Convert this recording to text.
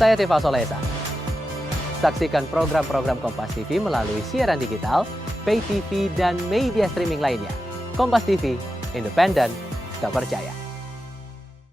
Saya Tifa Solesa. Saksikan program-program Kompas TV melalui siaran digital, pay TV, dan media streaming lainnya. Kompas TV, independen, terpercaya.